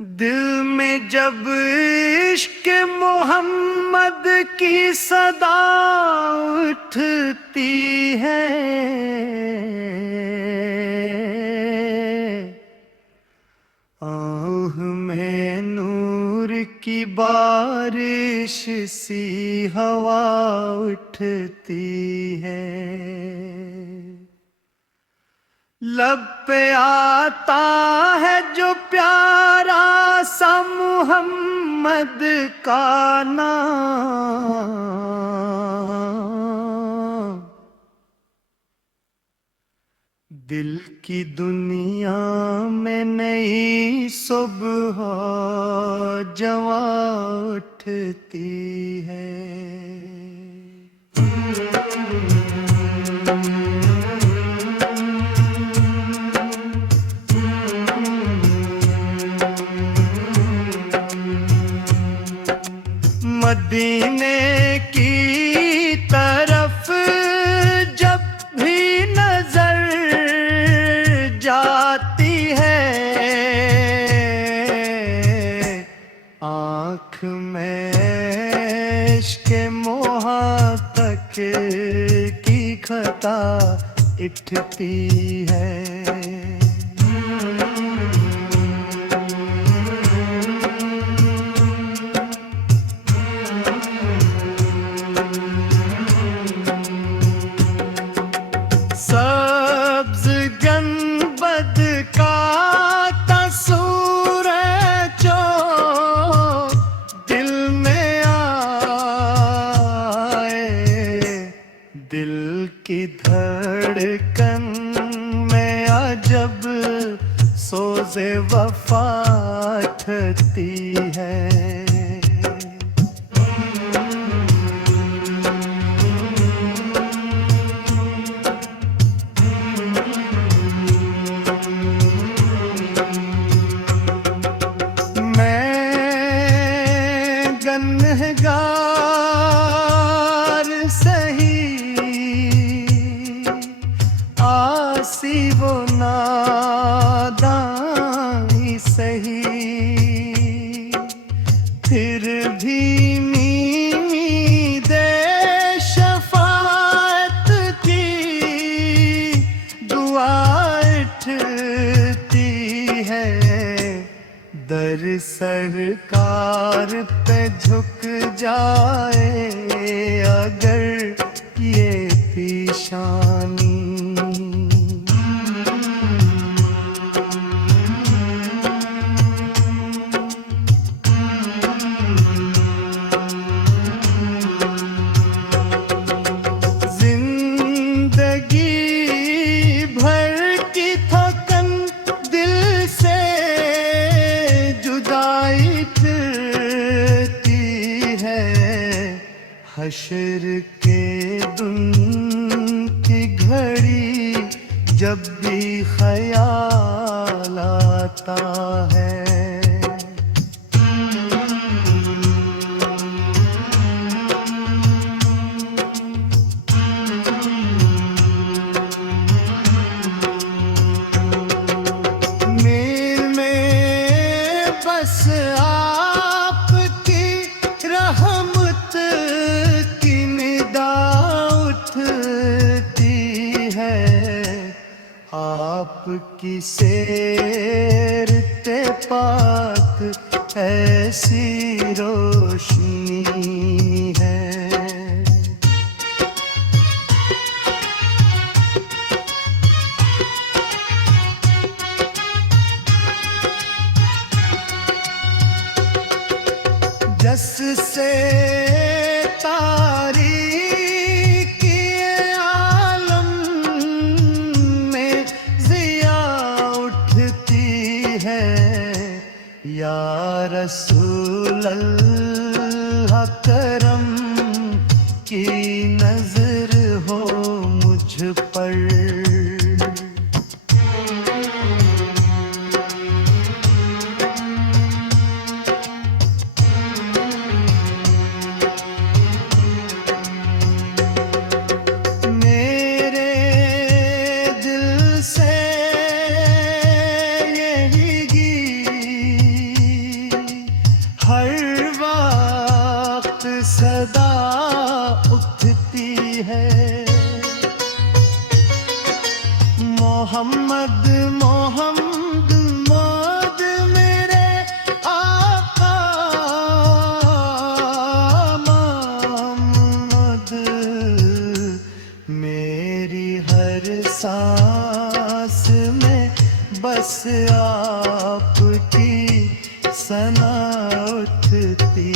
दिल में जब इश्क मोहम्मद की सदा उठती है, आह में नूर की बारिश सी हवा उठती है। लब पे आता है जो प्यारा सा मोहम्मद का नाम, दिल की दुनिया में नई सुबह जवा उठती है। मदीने की तरफ जब भी नजर जाती है, आँख में इश्क मोहब्बत की खता उठती है। सब्ज गंबद का तस्वीर जो दिल में आए, दिल की धड़कन में अजब सोज़े वफा उठती है। गन्हगार सही, आसी वो नादानी सही, फिर भी उम्मीद शफाअत की दुआ उठती है। दर सरकार पे झुक जाए अगर ये पेशानी, जिंदगी भर की थकन दिल से जुदाई उठती है। हश्र के दिन की घड़ी जब भी ख्याल आता है, मेल में बस आपकी रहमत की निदा उठती है। आपकी सेरते पाक ऐसी रोशनी है। जस से तारीकी आलम में ज़िया उठती है। या रसूल अल्लाह करम की नजर हो मुझ पर, मोहम्मद मोहम्मद मोद मेरे आका मोहम्मद, मेरी हर सांस में बस आपकी सना उठती